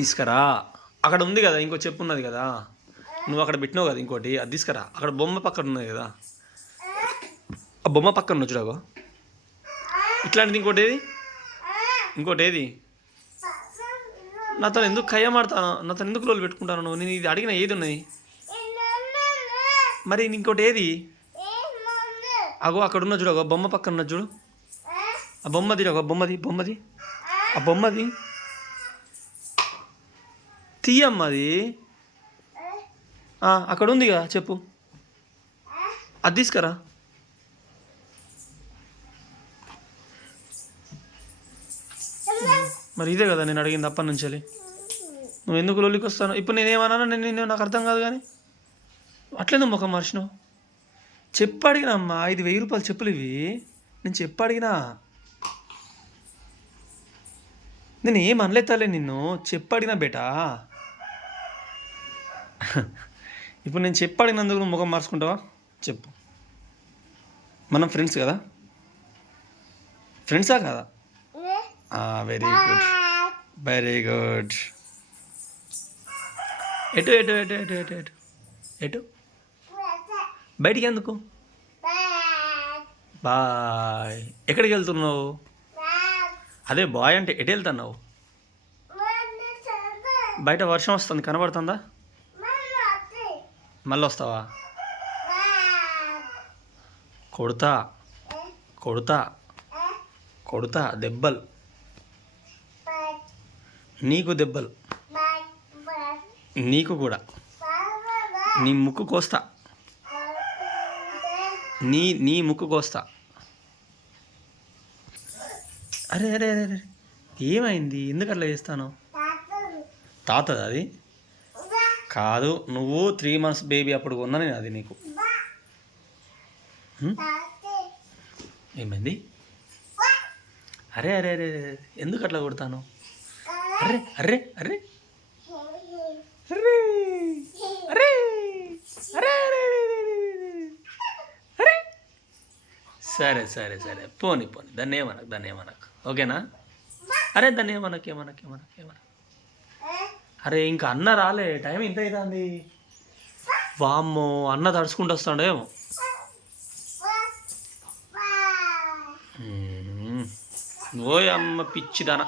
తీసుకురా. అక్కడ ఉంది కదా ఇంకో చెప్పు ఉన్నది కదా, నువ్వు అక్కడ పెట్టినావు కదా ఇంకోటి, అది తీసుకురా. అక్కడ బొమ్మ పక్కన ఉన్నది కదా, ఆ బొమ్మ పక్కన చూడగో. ఇట్లాంటిది ఇంకోటి ఏది, ఇంకోటి ఏది? నాతో ఎందుకు కయ్యమాడతాను, నాతో ఎందుకు లోలు పెట్టుకుంటాను నువ్వు? నేను ఇది అడిగిన ఏది ఉన్నాయి మరి? ఇంకోటి ఏది? అగో అక్కడ ఉన్న చూడగో, బొమ్మ పక్కన ఉన్న చూడు, ఆ బొమ్మది ఒక బొమ్మది, బొమ్మది, ఆ బొమ్మది తీయమ్మది. అక్కడ ఉందిగా చెప్పు, అది తీసుకురా. మరి ఇదే కదా నేను అడిగింది అప్పటి నుంచి. నువ్వు ఎందుకు లొల్లికి వస్తాను ఇప్పుడు? నేనేమన్నా నేను నాకు అర్థం కాదు కానీ అట్లేదో ముఖం మార్చినావు. చెప్పు అడిగినా అమ్మా, 5,000 రూపాయలు చెప్పులు ఇవి. నేను చెప్పు అడిగినా, నేను ఏం అనలేతాలే నిన్ను, చెప్పు అడిగినా బేటా. ఇప్పుడు నేను చెప్పు అడిగినందుకు నువ్వు ముఖం మార్చుకుంటావా చెప్పు? మనం ఫ్రెండ్స్ కదా, ఫ్రెండ్సా కదా? Very good, very good. ఎటు ఎటు ఎటు ఎటు ఎటు ఎటు ఎటు బయటికి ఎందుకు? బాయ్. ఎక్కడికి వెళ్తున్నావు? అదే బాయ్ అంటే ఎటు వెళ్తున్నావు? బయట వర్షం వస్తుంది కనబడుతుందా? మళ్ళీ వస్తావా? కొడతా కొడతా కొడతా దెబ్బలు, నీకు దెబ్బలు, నీకు కూడా. నీ ముక్కు కోస్తా, నీ ముక్కు కోస్తా. అరే అరే అరే అరే ఏమైంది? ఎందుకు అట్లా చేస్తాను? తాతది అది కాదు, నువ్వు 3 months బేబీ అప్పుడు కొన్నా నేను అది నీకు. ఏమైంది? అరే అరే అరే ఎందుకు అట్లా కొడతాను? అరే అరే అరే అరే అరే అరే అరే. సరే సరే సరే పోనీ పోనీ, దాన్ని ఏమనకు ఓకేనా? అరే దాన్ని ఏమనకు. అరే ఇంకా అన్న రాలే, టైం ఇంత అవుతుంది. వామ్మో, అన్న తడుచుకుంటూ వస్తాడో ఏమో. ఓయ్ అమ్మ పిచ్చిదానా.